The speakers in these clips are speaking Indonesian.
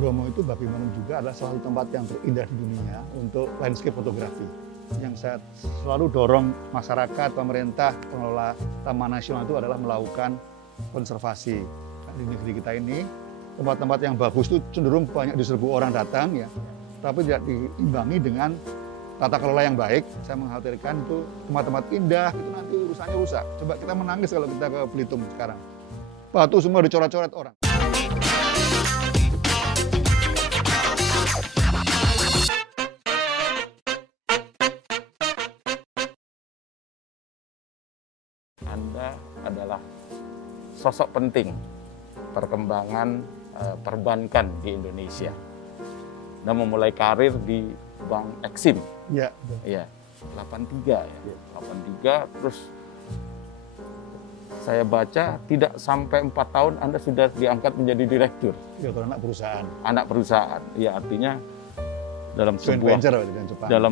Bromo itu bagaimanapun juga adalah salah satu tempat yang terindah di dunia untuk landscape fotografi. Yang saya selalu dorong masyarakat, pemerintah, pengelola Taman Nasional itu adalah melakukan konservasi. Di negeri kita ini, tempat-tempat yang bagus itu cenderung banyak diserbu orang datang, ya, tapi tidak diimbangi dengan tata kelola yang baik. Saya mengkhawatirkan itu tempat-tempat indah, itu nanti urusannya rusak. Coba kita menangis kalau kita ke Belitung sekarang. Batu semua dicoret-coret orang. Anda adalah sosok penting perkembangan perbankan di Indonesia. Anda memulai karir di Bank Eksim. Ya, ya 83 ya. 83 terus saya baca tidak sampai 4 tahun Anda sudah diangkat menjadi direktur. Direktur anak perusahaan. Anak perusahaan. Ya artinya dalam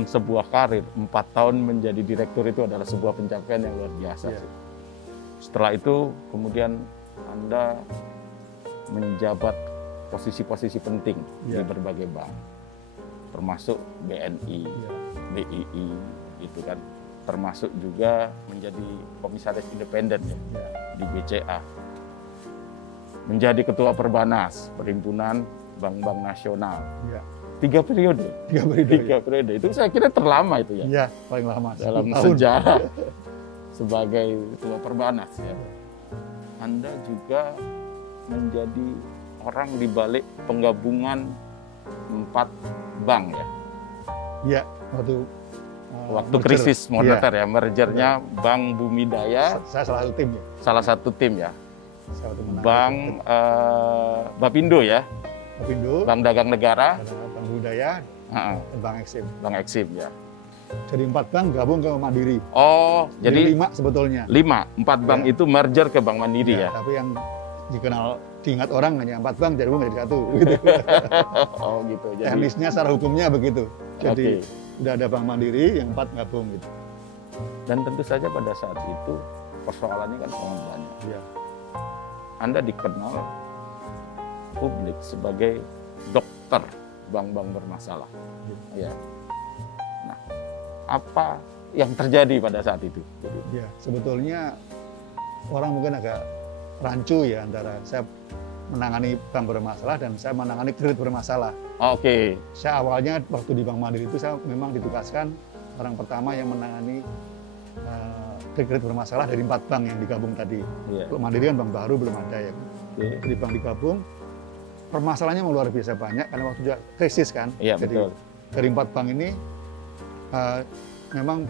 sebuah karir 4 tahun menjadi direktur itu adalah sebuah pencapaian yang luar biasa. Ya. Setelah itu kemudian Anda menjabat posisi-posisi penting di berbagai bank, termasuk BNI, BII, gitu kan, termasuk juga menjadi komisaris independen di BCA, menjadi ketua Perbanas, Perhimpunan Bank-Bank Nasional. 3 periode. 3 periode. Itu saya kira terlama itu ya. Iya, paling lama dalam sejarah sebagai ketua Perbanas ya. Anda juga menjadi orang di balik penggabungan 4 bank ya. Iya, waktu krisis moneter ya, mergernya Bank Bumidaya. Saya salah satu tim ya. Salah satu tim ya. Bank Bapindo ya. Bapindo. Bank Dagang Negara. Bank Budaya. Dan Bank Eksim. Bank Eksim ya. Jadi 4 bank gabung ke Mandiri. Oh, jadi 5 sebetulnya. 4 bank itu merger ke Bank Mandiri ya. Tapi yang diingat orang hanya 4 bank jadi menjadi 1. Gitu. Oh gitu. Jadi, teknisnya secara hukumnya begitu. Jadi udah ada Bank Mandiri, yang 4 gabung gitu. Dan tentu saja pada saat itu persoalannya kan sangat banyak. Ya. Anda dikenal publik sebagai dokter bank-bank bermasalah. Ya. Nah, apa yang terjadi pada saat itu? Ya, sebetulnya orang mungkin agak rancu ya antara saya menangani bank bermasalah dan saya menangani kredit bermasalah. Oke. Saya awalnya waktu di Bank Mandiri itu saya memang ditugaskan orang pertama yang menangani kredit bermasalah dari 4 bank yang digabung tadi. Kalau Mandiri kan bank baru belum ada ya. Jadi bank digabung, permasalahannya luar biasa banyak karena waktu juga krisis kan. Iya, jadi betul. dari 4 bank ini memang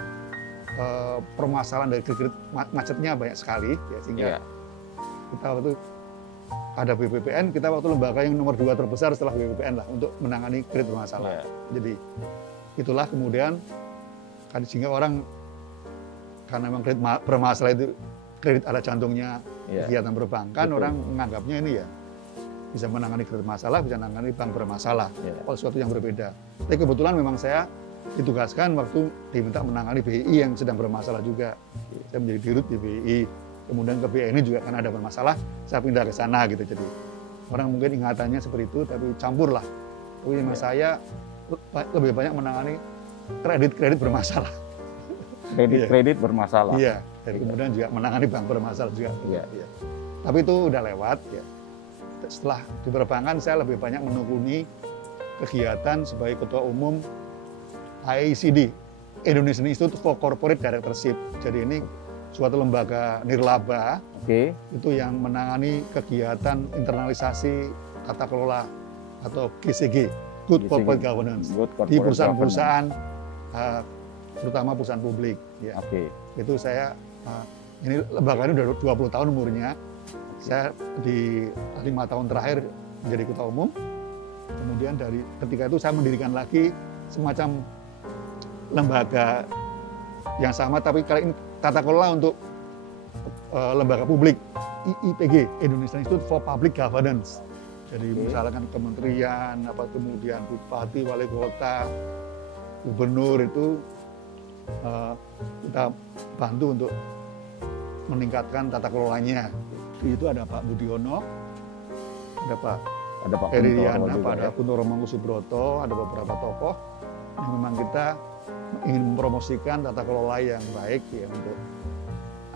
permasalahan dari kredit macetnya banyak sekali ya, sehingga kita waktu ada BPPN, kita waktu lembaga yang nomor 2 terbesar setelah BPPN lah untuk menangani kredit bermasalah. Jadi itulah kemudian sehingga orang karena memang kredit bermasalah itu kredit ada jantungnya kegiatan perbankan, orang menganggapnya ini ya bisa menangani kredit masalah, bisa menangani bank bermasalah. Kalau sesuatu yang berbeda. Tapi kebetulan memang saya ditugaskan waktu diminta menangani BI yang sedang bermasalah juga. Saya menjadi dirut di BI. Kemudian ke BNI juga karena ada bermasalah, saya pindah ke sana gitu. Jadi orang mungkin ingatannya seperti itu, tapi campur lah. Tapi memang saya lebih banyak menangani kredit bermasalah. Kredit bermasalah. Iya. Dan kemudian juga menangani bank bermasalah juga. Iya. Tapi itu udah lewat. Ya. Setelah di perbankan saya lebih banyak menekuni kegiatan sebagai ketua umum IICD, Indonesian Institute for Corporate Directorship. Jadi ini suatu lembaga nirlaba itu yang menangani kegiatan internalisasi tata kelola atau GCG, Good Corporate Governance, di perusahaan-perusahaan, terutama perusahaan publik. Ya. Itu saya, ini lembaga ini udah 20 tahun umurnya. Saya di 5 tahun terakhir menjadi ketua umum. Kemudian dari ketika itu saya mendirikan lagi semacam lembaga yang sama, tapi kali ini tata kelola untuk lembaga publik, IIPG, Indonesian Institute for Public Governance. Jadi misalkan kementerian, kemudian bupati, wali kota, gubernur itu kita bantu untuk meningkatkan tata kelolanya. Itu ada Pak Budiono, ada Pak Ada Pak Heri Kuntoro Yana, juga, ada ya. Kuntoro Mangunkusubroto, ada beberapa tokoh yang memang kita ingin mempromosikan tata kelola yang baik ya untuk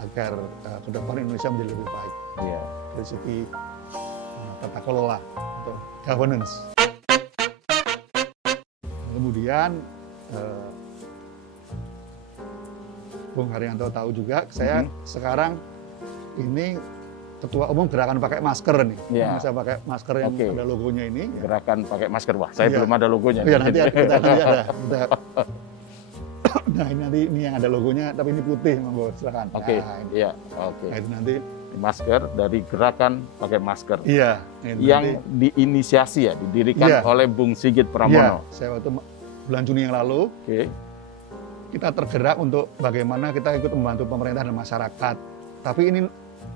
agar ke depan Indonesia menjadi lebih baik Iya. dari segi tata kelola atau governance. Kemudian Bung Haryanto tahu juga saya sekarang ini ketua umum gerakan pakai masker nih. Iya. Saya pakai masker yang Oke. ada logonya ini. Ya. Gerakan pakai masker. Wah, saya Iya. belum ada logonya. Ya nanti ada. Nah ini yang ada logonya, tapi ini putih, monggo silakan. Oke, Nah, ini. iya, oke. Nah, itu nanti. Masker dari gerakan pakai masker. Iya. Ini Yang nanti, diinisiasi ya, didirikan Iya. oleh Bung Sigit iya, Pramono. saya waktu bulan Juni yang lalu Oke. kita tergerak untuk bagaimana kita ikut membantu pemerintah dan masyarakat. Tapi ini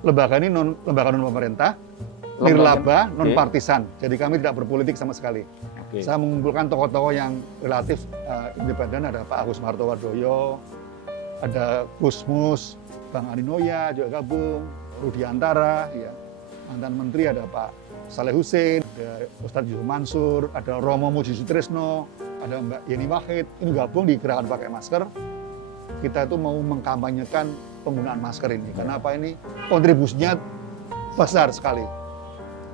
lembaga ini lembaga non pemerintah, nirlaba, non partisan. Jadi kami tidak berpolitik sama sekali. Oke. Saya mengumpulkan tokoh-tokoh yang relatif independen, ada Pak Agus Martowardoyo, ada Gusmus, Bang Aninoya juga gabung, Rudi Antara, ya, mantan menteri ada Pak Saleh Hussein, ada Ustadz Yusuf Mansur, ada Romo Muji Sutrisno, ada Mbak Yeni Wahid, ini gabung di gerakan pakai masker. Kita itu mau mengkampanyekan penggunaan masker ini, karena apa ini kontribusinya besar sekali.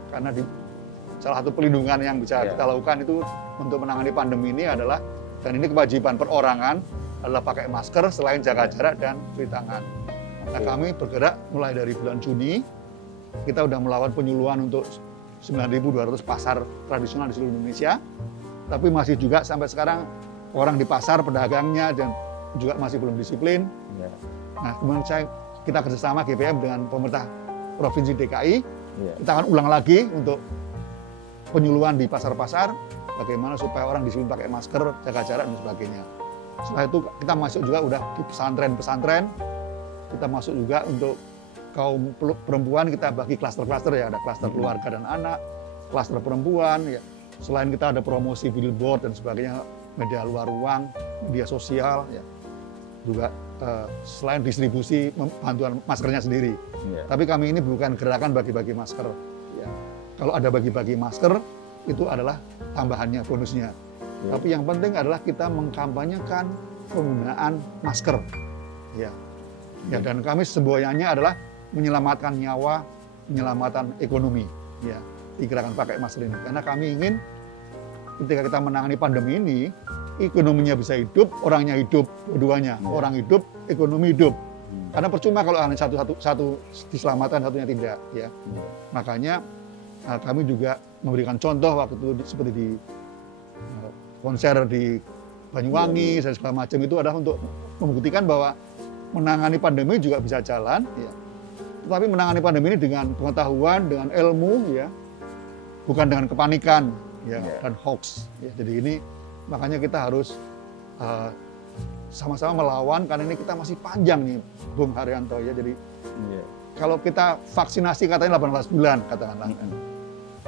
Karena di salah satu pelindungan yang bisa kita lakukan itu untuk menangani pandemi ini adalah, dan ini kewajiban perorangan, adalah pakai masker selain jaga jarak dan cuci tangan. Nah kami bergerak mulai dari bulan Juni, kita sudah melakukan penyuluhan untuk 9.200 pasar tradisional di seluruh Indonesia, tapi masih juga sampai sekarang orang di pasar, pedagangnya, dan juga masih belum disiplin. Ya. Nah kemudian kita kerjasama GPM dengan pemerintah Provinsi DKI, Ya. kita akan ulang lagi untuk penyuluhan di pasar-pasar, bagaimana supaya orang disiplin pakai masker, jaga jarak, dan sebagainya. Setelah itu kita masuk juga udah di pesantren-pesantren, kita masuk juga untuk kaum perempuan, kita bagi klaster-klaster ya, ada klaster keluarga dan anak, klaster perempuan, ya. Selain kita ada promosi billboard dan sebagainya, media luar ruang, media sosial, ya. Juga selain distribusi bantuan maskernya sendiri. Ya. Tapi kami ini bukan gerakan bagi-bagi masker. Ya. Kalau ada bagi-bagi masker, itu adalah tambahannya, bonusnya. Ya. Tapi yang penting adalah kita mengkampanyekan penggunaan masker. Ya. Ya, dan kami semboyannya adalah menyelamatkan nyawa, penyelamatan ekonomi. Ya, di gerakan pakai masker ini. Karena kami ingin ketika kita menangani pandemi ini, ekonominya bisa hidup, orangnya hidup, keduanya. Ya. Orang hidup, ekonomi hidup. Karena percuma kalau hanya satu diselamatkan, satunya tidak. Ya. Makanya kami juga memberikan contoh waktu itu seperti di konser di Banyuwangi dan segala macam, itu adalah untuk membuktikan bahwa menangani pandemi juga bisa jalan. Ya. Tetapi menangani pandemi ini dengan pengetahuan, dengan ilmu, ya, bukan dengan kepanikan, ya, dan hoax. Ya. Jadi ini makanya kita harus sama-sama melawan, karena ini kita masih panjang nih, Bung Haryanto, ya. Jadi kalau kita vaksinasi katanya 18 bulan, katakanlah.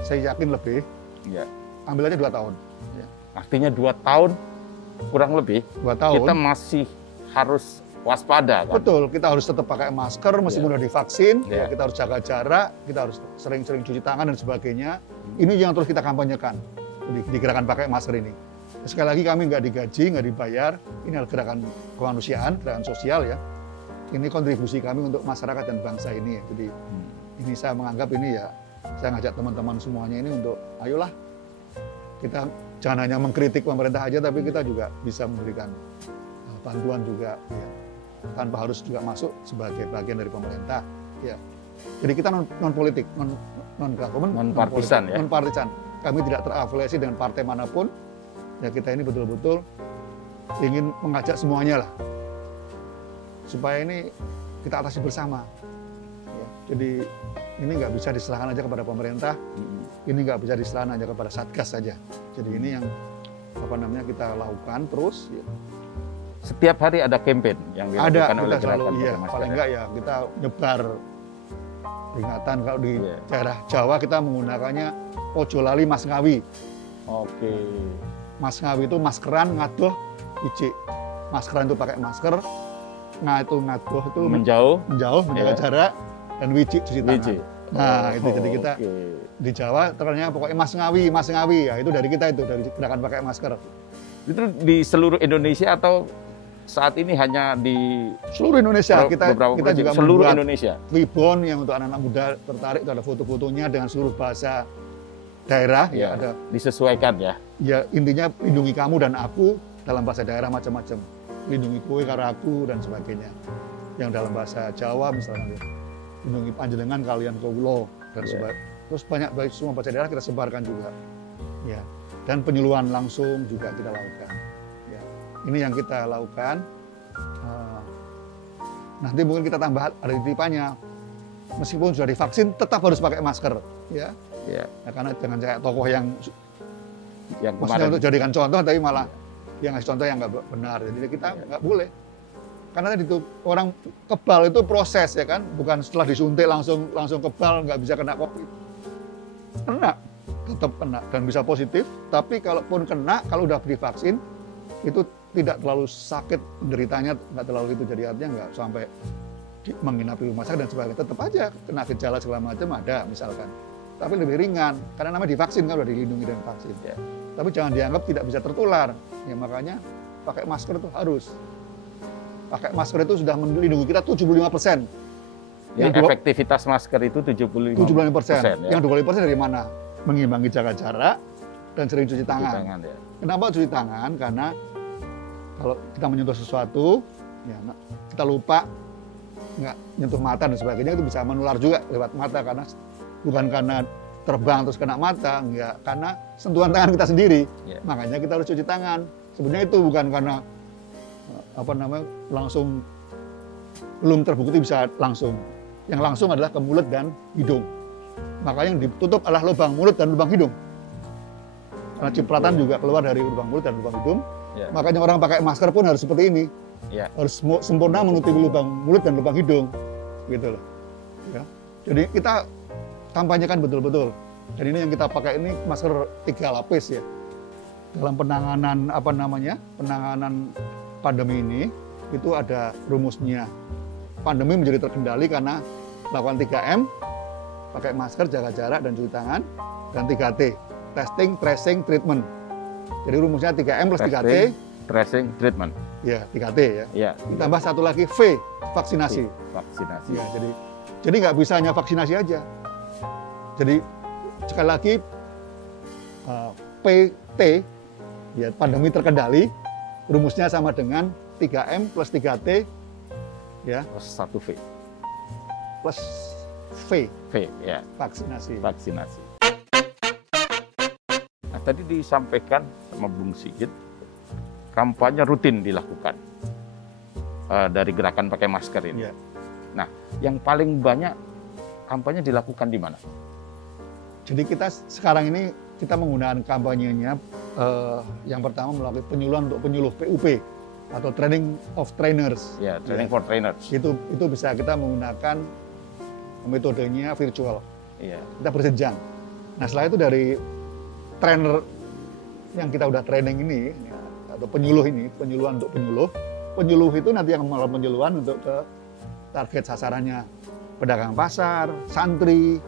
Saya yakin lebih. Ya. Ambil aja 2 tahun. Ya. Artinya 2 tahun kurang lebih 2 tahun. kita masih harus waspada, kan? Betul, kita harus tetap pakai masker meskipun udah divaksin. Ya. Ya, kita harus jaga jarak, kita harus sering-sering cuci tangan dan sebagainya. Ini yang terus kita kampanyekan di gerakan pakai masker ini. Sekali lagi kami nggak digaji, nggak dibayar. Ini adalah gerakan kemanusiaan, gerakan sosial, ya. Ini kontribusi kami untuk masyarakat dan bangsa ini, ya. Jadi ini saya menganggap ini, ya, saya ngajak teman-teman semuanya ini untuk ayolah kita jangan hanya mengkritik pemerintah aja, tapi kita juga bisa memberikan bantuan juga, ya, tanpa harus juga masuk sebagai bagian dari pemerintah, ya. Jadi kita non politik, non government, Non partisan, ya. non partisan. Kami tidak terafiliasi dengan partai manapun. Ya, kita ini betul-betul ingin mengajak semuanya lah, supaya ini kita atasi bersama. Ya, jadi ini nggak bisa diserahkan aja kepada pemerintah, ini nggak bisa diserahkan aja kepada satgas saja. Jadi ini yang kita lakukan terus. Ya. Setiap hari ada campaign yang dilakukan oleh kita selalu, gerakan iya, pakai masker, paling ya? enggak ya kita nyebar peringatan. Kalau di daerah Jawa kita menggunakannya Ojo Lali Mas Ngawi. Oke. Mas Ngawi itu maskeran, ngadoh, icik. Maskeran itu pakai masker, ngadoh itu Menjauh, menjauh, menjaga jarak, dan wicik cuci tangan. Nah, itu jadi kita di Jawa terkenalnya pokoknya Mas Ngawi, ya itu dari kita itu, dari gerakan pakai masker. Itu di seluruh Indonesia atau saat ini hanya di seluruh Indonesia? Kita juga seluruh Indonesia. Ribbon yang untuk anak-anak muda tertarik, itu ada foto-fotonya dengan seluruh bahasa daerah, ya ada disesuaikan ya. Ya intinya lindungi kamu dan aku dalam bahasa daerah macam-macam, lindungi kue karo aku dan sebagainya. Yang dalam bahasa Jawa misalnya, lindungi panjenengan kalian kawula dan sebagainya. Terus banyak semua bahasa daerah kita sebarkan juga, ya. Dan penyuluhan langsung juga kita lakukan. Ya. Ini yang kita lakukan. Nanti mungkin kita tambah ada titipannya. Meskipun sudah divaksin, tetap harus pakai masker, ya. Ya, karena jangan kayak tokoh yang maksudnya untuk jadikan contoh, tapi malah yang ngasih contoh yang nggak benar. Jadi kita nggak boleh. Karena tadi itu orang kebal itu proses ya kan, bukan setelah disuntik langsung kebal nggak bisa kena COVID. Kena, tetap kena dan bisa positif. Tapi kalaupun kena, kalau udah divaksin itu tidak terlalu sakit penderitanya, nggak terlalu itu, jadi artinya nggak sampai menginapi rumah sakit dan sebagainya. Tetap aja kena gejala segala macam ada misalkan. Tapi lebih ringan, karena namanya divaksin kan udah dilindungi dengan vaksin. Ya. Tapi jangan dianggap tidak bisa tertular. Ya makanya pakai masker itu harus. Pakai masker itu sudah melindungi kita 75%. Yang efektivitas masker itu 75%. Ya. Yang 25% dari mana? Mengimbangi jaga jarak dan sering cuci tangan. Ya. Kenapa cuci tangan? Karena kalau kita menyentuh sesuatu, ya, kita lupa nggak nyentuh mata dan sebagainya, itu bisa menular juga lewat mata, karena bukan karena terbang terus kena mata, enggak, karena sentuhan tangan kita sendiri. Yeah. Makanya kita harus cuci tangan. Sebenarnya itu bukan karena langsung belum terbukti bisa langsung. Yang langsung adalah ke mulut dan hidung. Makanya yang ditutup adalah lubang mulut dan lubang hidung. Karena cipratan juga keluar dari lubang mulut dan lubang hidung. Yeah. Makanya orang pakai masker pun harus seperti ini. Yeah. Harus sempurna menutupi lubang mulut dan lubang hidung. Gitu loh. Ya. Jadi kita kampanyekan betul-betul. Dan ini yang kita pakai ini masker 3 lapis ya. Dalam penanganan penanganan pandemi ini itu ada rumusnya. Pandemi menjadi terkendali karena lakukan 3M, pakai masker, jaga jarak dan cuci tangan, dan 3T, testing, tracing, treatment. Jadi rumusnya 3M plus 3T, tracing, treatment. Ya, 3T ya. Ya. Ditambah satu lagi V, vaksinasi. Vaksinasi. Ya, jadi nggak bisa hanya vaksinasi aja. Jadi sekali lagi PT, ya pandemi terkendali, rumusnya sama dengan 3M plus 3T, ya. Plus 1V. Plus V. V, ya. Vaksinasi. Vaksinasi. Nah, tadi disampaikan sama Bung Sigit, kampanye rutin dilakukan dari gerakan pakai masker ini. Ya. Nah, yang paling banyak kampanye dilakukan di mana? Jadi kita sekarang ini kita menggunakan kampanyenya yang pertama melalui penyuluhan untuk penyuluh PUP atau training of trainers. Ya, training for trainers. Itu bisa kita menggunakan metodenya virtual. Iya. Kita berjenjang. Nah setelah itu dari trainer yang kita udah training ini ya, atau penyuluh ini, penyuluhan untuk penyuluh itu nanti yang melakukan penyuluhan untuk ke target sasarannya pedagang pasar, santri,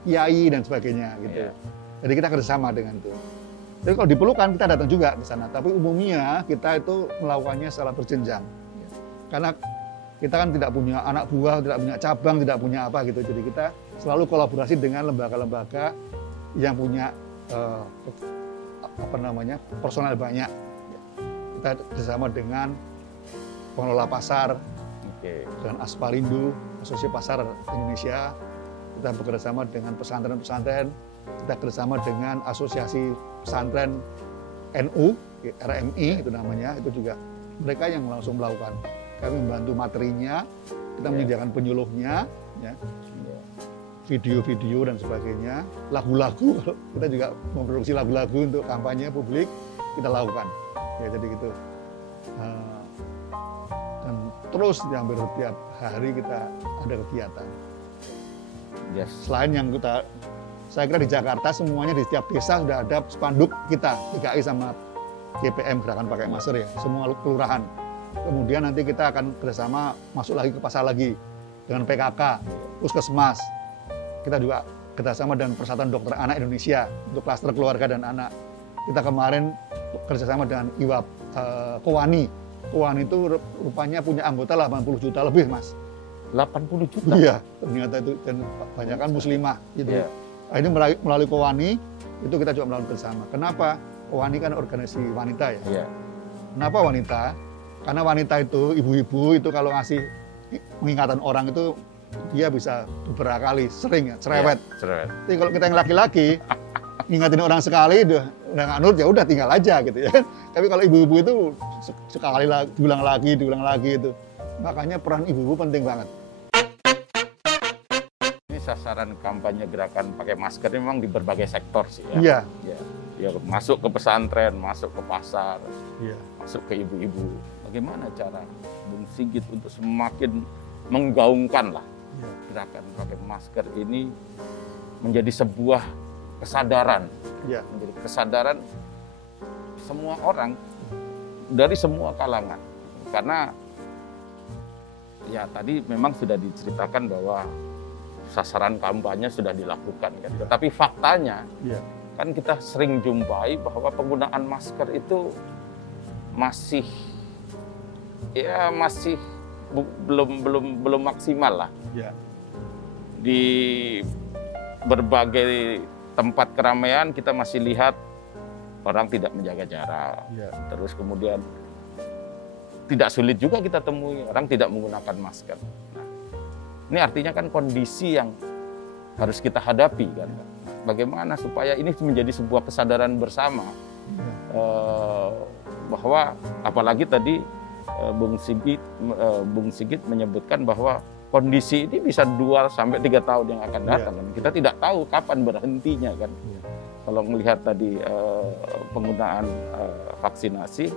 kiai dan sebagainya gitu. Yeah. Jadi kita kerjasama dengan itu. Jadi kalau diperlukan kita datang juga ke sana. Tapi umumnya kita itu melakukannya secara berjenjang. Karena kita kan tidak punya anak buah, tidak punya cabang, tidak punya apa gitu. Jadi kita selalu kolaborasi dengan lembaga-lembaga yang punya personal banyak. Kita kerjasama dengan pengelola pasar, dengan Asparindo, Asosiasi Pasar Indonesia. Kita bekerjasama dengan pesantren-pesantren, kita bekerjasama dengan Asosiasi Pesantren NU, RMI itu namanya, itu juga mereka yang langsung melakukan. Kami membantu materinya, kita menyediakan penyuluhnya, ya, video-video dan sebagainya, lagu-lagu, kita juga memproduksi lagu-lagu untuk kampanye publik, kita lakukan. Ya, jadi gitu. Dan terus hampir tiap hari kita ada kegiatan. Yes. Selain yang saya kira di Jakarta semuanya di setiap desa sudah ada spanduk kita, DKI sama GPM, gerakan pakai masker ya, semua kelurahan. Kemudian nanti kita akan bersama masuk lagi ke pasar lagi dengan PKK, Puskesmas, kita juga kerjasama dengan Persatuan Dokter Anak Indonesia untuk klaster keluarga dan anak. Kita kemarin kerjasama dengan IWAP Kowani. Kowani itu rupanya punya anggota 80 juta lebih, Mas. 80 juta? Iya, ternyata itu, dan banyak kan muslimah gitu. Yeah. Nah, ini melalui Kowani, itu kita juga melakukan bersama. Kenapa? Kowani kan organisasi wanita ya. Yeah. Kenapa wanita? Karena wanita itu, ibu-ibu itu kalau ngasih pengingatan orang itu, dia bisa beberapa kali, sering ya, cerewet. Yeah, cerewet. Tapi kalau kita yang laki-laki, ngingatin orang sekali, udah nggak nurut, ya udah tinggal aja gitu ya. Tapi kalau ibu-ibu itu sekali lagi, diulang lagi itu. Makanya peran ibu-ibu penting banget. Ini sasaran kampanye gerakan pakai masker ini memang di berbagai sektor sih ya. Iya. Ya, ya masuk ke pesantren, masuk ke pasar, iya, masuk ke ibu-ibu. Bagaimana cara Bung Sigit untuk semakin menggaungkan lah gerakan pakai masker ini menjadi sebuah kesadaran, menjadi kesadaran semua orang dari semua kalangan. Karena ya tadi memang sudah diceritakan bahwa sasaran kampanye sudah dilakukan kan. Tetapi faktanya kan kita sering jumpai bahwa penggunaan masker itu masih belum maksimal lah. Di berbagai tempat keramaian kita masih lihat orang tidak menjaga jarak. Terus kemudian tidak sulit juga kita temui orang tidak menggunakan masker. Nah, ini artinya kan kondisi yang harus kita hadapi kan. Bagaimana supaya ini menjadi sebuah kesadaran bersama bahwa apalagi tadi Bung Sigit menyebutkan bahwa kondisi ini bisa 2 sampai 3 tahun yang akan datang. Kita tidak tahu kapan berhentinya kan. Kalau melihat tadi penggunaan vaksinasi,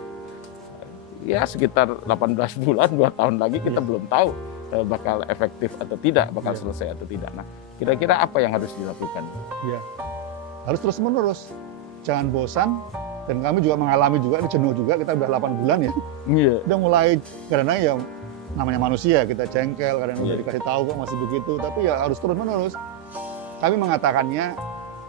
ya sekitar 18 bulan, 2 tahun lagi kita belum tahu bakal efektif atau tidak, bakal selesai atau tidak. Nah, kira-kira apa yang harus dilakukan? Harus terus-menerus, jangan bosan. Dan kami juga mengalami juga, ini jenuh juga, kita udah 8 bulan ya. Udah mulai, karena ya namanya manusia, kita jengkel, kadang udah dikasih tahu kok masih begitu, tapi ya harus terus-menerus. Kami mengatakannya,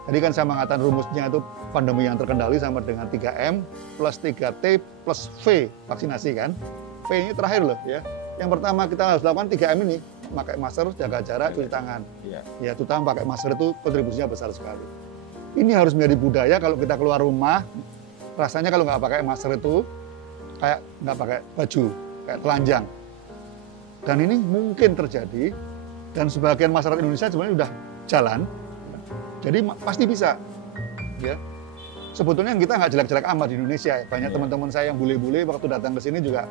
tadi kan saya mengatakan rumusnya itu pandemi yang terkendali sama dengan 3M plus 3T plus V, vaksinasi kan. V ini terakhir loh ya. Yang pertama kita harus lakukan 3M ini, pakai masker, jaga jarak, cuci tangan. Ya, terutama pakai masker itu kontribusinya besar sekali. Ini harus menjadi budaya kalau kita keluar rumah, rasanya kalau nggak pakai masker itu kayak nggak pakai baju, kayak telanjang. Dan ini mungkin terjadi, dan sebagian masyarakat Indonesia sebenarnya udah jalan, jadi pasti bisa. Ya. Sebetulnya kita nggak jelek-jelek amat di Indonesia. Banyak teman-teman saya yang bule-bule waktu datang ke sini juga,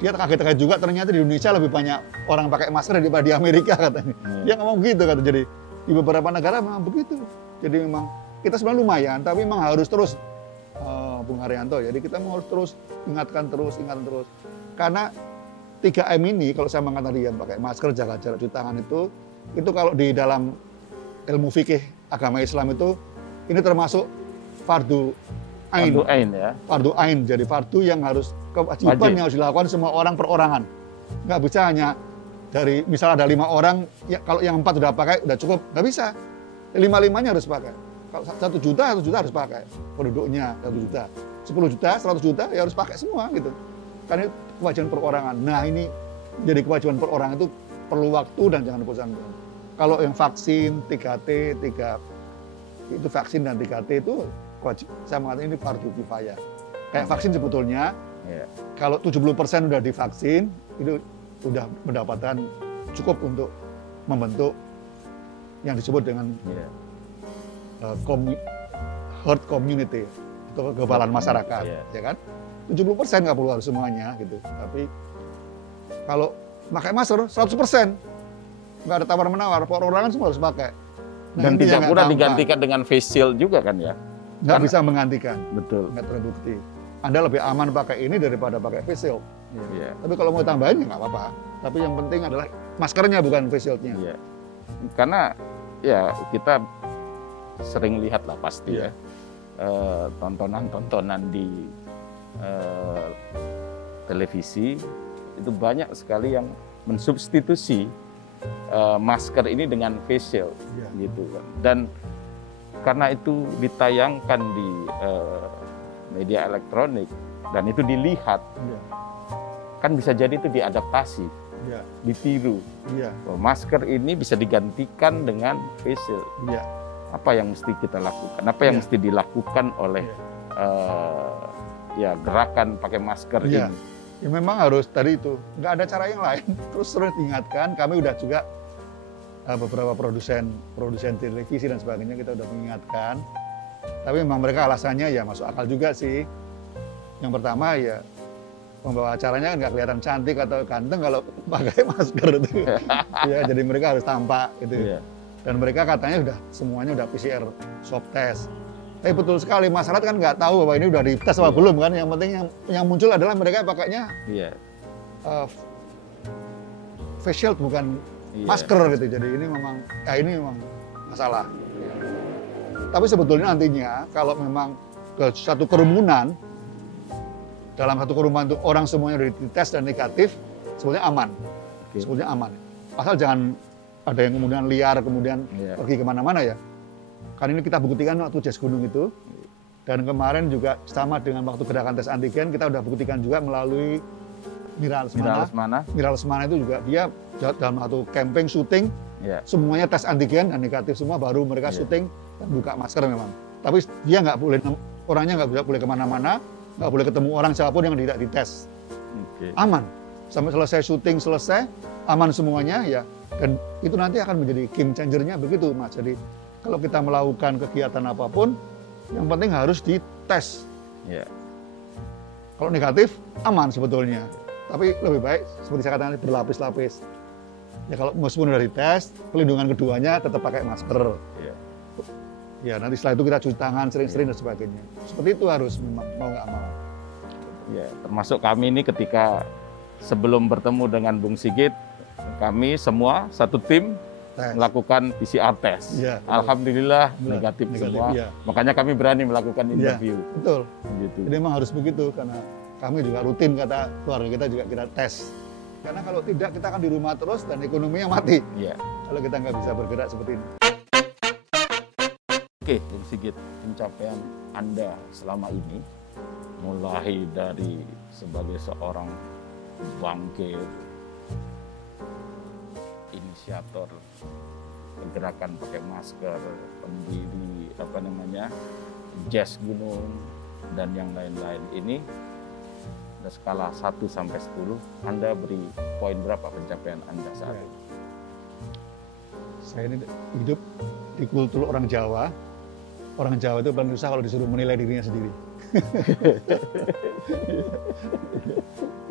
dia kaget-kaget juga ternyata di Indonesia lebih banyak orang pakai masker daripada di Amerika katanya. Dia ngomong gitu kata. Jadi di beberapa negara memang begitu. Jadi memang kita sebenarnya lumayan, tapi memang harus terus. Bung Haryanto, jadi kita harus terus ingatkan terus. Karena 3M ini, kalau saya mengatakan tadi ya, pakai masker, jaga jarak, cuci tangan itu kalau di dalam ilmu fikih agama Islam itu, ini termasuk fardu ain. Fardu ain ya. Fardu ain, jadi fardu yang harus, kewajiban yang harus dilakukan semua orang perorangan. Nggak bisa hanya dari, misalnya ada 5 orang, ya, kalau yang 4 sudah pakai, udah cukup, nggak bisa. 5-5-nya harus pakai. Kalau 1 juta harus pakai penduduknya, 1 juta, 10 juta, 100 juta ya harus pakai semua gitu. Karena kewajiban perorangan. Nah ini jadi kewajiban perorangan itu perlu waktu dan jangan bosan. Kalau yang vaksin 3T, itu vaksin dan 3T itu saya mengatakan ini fardu kifayah. Kayak vaksin sebetulnya, kalau 70% udah divaksin itu sudah mendapatkan cukup untuk membentuk yang disebut dengan herd community atau kekebalan masyarakat, ya kan? 70% nggak perlu harus semuanya gitu. Tapi kalau pakai masker 100%, nggak ada tawar-menawar, perorangan semua harus pakai. Nah, dan tidak pula digantikan dengan face shield juga kan ya? Nggak bisa menggantikan. Betul. Nggak terbukti. Anda lebih aman pakai ini daripada pakai face shield. Tapi kalau mau tambahin ya nggak apa-apa. Tapi yang penting adalah maskernya bukan face shield-nya. Karena ya kita sering lihat lah pasti ya tontonan-tontonan di televisi itu banyak sekali yang mensubstitusi masker ini dengan face shield, gitu kan. Dan karena itu ditayangkan di media elektronik dan itu dilihat, kan bisa jadi itu diadaptasi, ditiru. Bahwa masker ini bisa digantikan dengan face shield. Apa yang mesti kita lakukan? Apa yang mesti dilakukan oleh gerakan pakai masker ini? Ya memang harus tadi itu, nggak ada cara yang lain. Terus diingatkan, kami udah juga beberapa produsen televisi dan sebagainya kita udah mengingatkan. Tapi memang mereka alasannya ya masuk akal juga sih. Yang pertama ya pembawa acaranya nggak kelihatan cantik atau ganteng kalau pakai masker itu. Ya jadi mereka harus tampak gitu. Dan mereka katanya semuanya udah PCR swab test. Tapi betul sekali, masyarakat kan nggak tahu bahwa ini udah dites apa belum kan. Yang penting yang muncul adalah mereka pakainya face shield bukan masker gitu. Jadi ini memang masalah. Tapi sebetulnya nantinya kalau memang ke satu kerumunan, dalam satu kerumunan itu orang semuanya udah dites dan negatif, sebetulnya aman. Sebetulnya aman. Asal jangan ada yang kemudian liar, kemudian pergi kemana-mana ya. Kan ini kita buktikan waktu Jazz Gunung itu, dan kemarin juga sama dengan waktu gerakan tes antigen, kita udah buktikan juga melalui Mira Lesmana itu juga dia dalam satu camping syuting, semuanya tes antigen dan negatif semua, baru mereka syuting dan buka masker memang. Tapi dia nggak boleh, orangnya nggak boleh kemana-mana, nggak boleh ketemu orang siapapun yang tidak dites. Aman. Sampai selesai syuting selesai, aman semuanya ya. Dan itu nanti akan menjadi game changer-nya begitu Mas. Jadi kalau kita melakukan kegiatan apapun, yang penting harus dites. Kalau negatif, aman sebetulnya. Tapi lebih baik, seperti saya katakan, berlapis-lapis. Ya kalau meskipun sudah dites, pelindungan keduanya tetap pakai masker. Ya nanti setelah itu kita cuci tangan sering-sering dan sebagainya. Seperti itu harus memang, mau nggak mau. Ya, termasuk kami ini ketika sebelum bertemu dengan Bung Sigit, kami semua satu tim melakukan PCR test. Alhamdulillah negatif semua. Makanya kami berani melakukan interview. Betul. Gitu. Jadi memang harus begitu karena kami juga rutin kata keluarga kita juga kita tes. Karena kalau tidak kita akan di rumah terus dan ekonominya mati. Kalau kita nggak bisa bergerak seperti ini. Oke, Bung Sigit, pencapaian Anda selama ini mulai dari sebagai seorang bangkit, inisiator gerakan pakai masker, pendiri Jazz Gunung dan yang lain-lain ini, ada skala 1 sampai 10, Anda beri poin berapa pencapaian Anda saat ini? Saya ini hidup di kultur orang Jawa. Orang Jawa itu paling susah kalau disuruh menilai dirinya sendiri.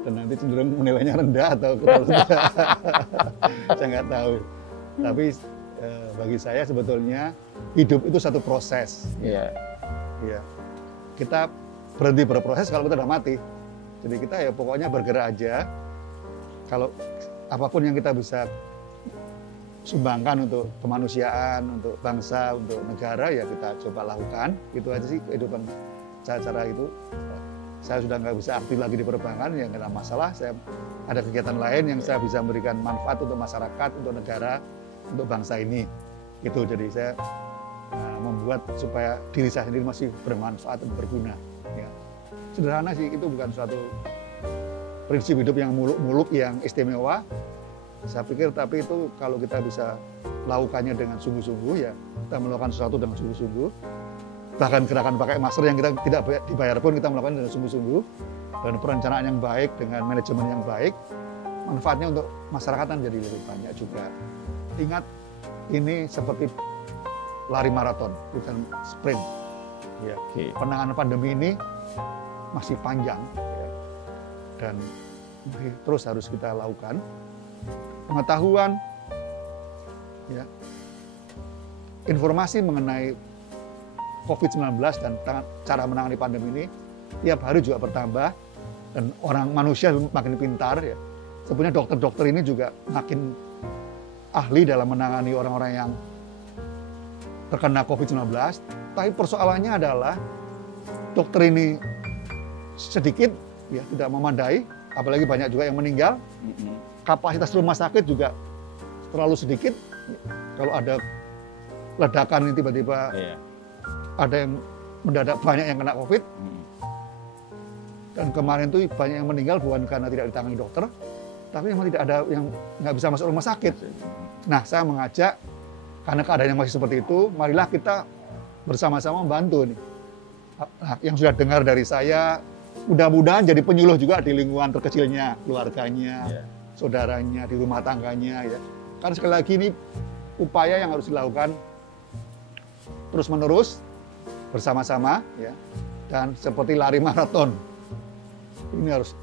Dan nanti cenderung menilainya rendah atau terlalu rendah. Saya nggak tahu. Tapi bagi saya sebetulnya hidup itu satu proses. Kita berhenti berproses kalau kita udah mati. Jadi kita ya pokoknya bergerak aja. Kalau apapun yang kita bisa sumbangkan untuk kemanusiaan, untuk bangsa, untuk negara ya kita coba lakukan. Itu aja sih kehidupan cara itu. Saya sudah nggak bisa aktif lagi di perbankan, ya nggak ada masalah. Saya ada kegiatan lain yang saya bisa memberikan manfaat untuk masyarakat, untuk negara, untuk bangsa ini. Itu jadi saya membuat supaya diri saya sendiri masih bermanfaat dan berguna. Ya. Sederhana sih, itu bukan suatu prinsip hidup yang muluk-muluk, yang istimewa. Saya pikir, tapi itu kalau kita bisa lakukannya dengan sungguh-sungguh, ya kita melakukan sesuatu dengan sungguh-sungguh. Bahkan gerakan pakai masker yang kita tidak dibayar pun kita melakukan dengan sungguh-sungguh. Dan perencanaan yang baik, dengan manajemen yang baik, manfaatnya untuk masyarakat kan jadi lebih banyak juga. Ingat, ini seperti lari maraton, bukan sprint. Ya. Penanganan pandemi ini masih panjang, ya. Dan terus harus kita lakukan. Pengetahuan, ya, informasi mengenai COVID-19 dan cara menangani pandemi ini tiap hari juga bertambah dan manusia makin pintar. Ya. Sebenarnya dokter-dokter ini juga makin ahli dalam menangani orang-orang yang terkena COVID-19. Tapi persoalannya adalah dokter ini sedikit, ya, tidak memadai, apalagi banyak juga yang meninggal. Kapasitas rumah sakit juga terlalu sedikit, kalau ada ledakan ini tiba-tiba ada yang mendadak banyak yang kena COVID. Dan kemarin itu banyak yang meninggal bukan karena tidak ditangani dokter, tapi memang tidak ada yang nggak bisa masuk rumah sakit. Nah, saya mengajak, karena keadaannya masih seperti itu, marilah kita bersama-sama membantu nih. Nah, yang sudah dengar dari saya, mudah-mudahan jadi penyuluh juga di lingkungan terkecilnya, keluarganya, saudaranya, di rumah tangganya. Ya. Karena sekali lagi ini upaya yang harus dilakukan terus-menerus, bersama-sama, ya. Dan seperti lari maraton. Ini harus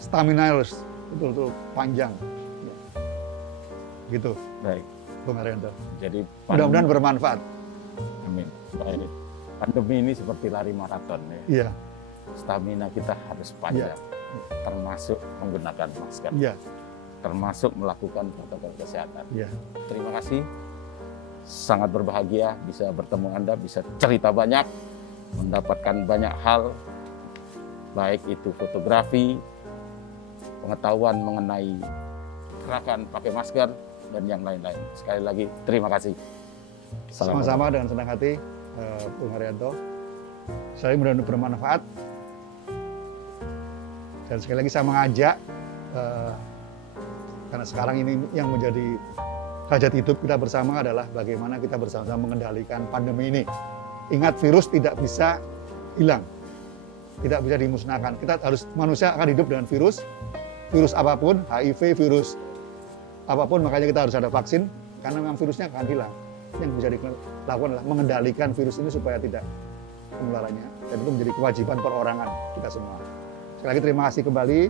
stamina harus betul-betul panjang. Ya. Gitu. Baik. Bung Haryanto. Jadi mudah-mudahan bermanfaat. Amin. Baik. Pandemi ini seperti lari maraton ya. Iya. Stamina kita harus panjang. Termasuk menggunakan masker. Iya. Termasuk melakukan protokol kesehatan. Iya. Terima kasih. Sangat berbahagia bisa bertemu Anda, bisa cerita banyak, mendapatkan banyak hal, baik itu fotografi, pengetahuan mengenai gerakan pakai masker, dan yang lain-lain. Sekali lagi, terima kasih. Sama-sama dengan senang hati, Bung Haryanto. Saya mudah-mudahan bermanfaat. Dan sekali lagi saya mengajak, karena sekarang ini yang menjadi hajat hidup kita bersama adalah bagaimana kita bersama-sama mengendalikan pandemi ini. Ingat, virus tidak bisa hilang, tidak bisa dimusnahkan. Kita harus, manusia akan hidup dengan virus apapun, HIV, virus apapun, makanya kita harus ada vaksin, karena memang virusnya akan hilang. Yang bisa dilakukan adalah mengendalikan virus ini supaya tidak penularannya. Dan itu menjadi kewajiban perorangan kita semua. Sekali lagi terima kasih kembali.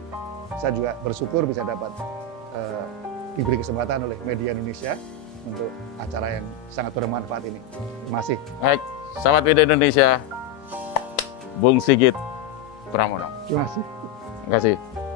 Saya juga bersyukur bisa dapat diberi kesempatan oleh media Indonesia untuk acara yang sangat bermanfaat ini. Terima kasih. Baik, sahabat media Indonesia, Bung Sigit Pramono. Terima kasih. Terima kasih.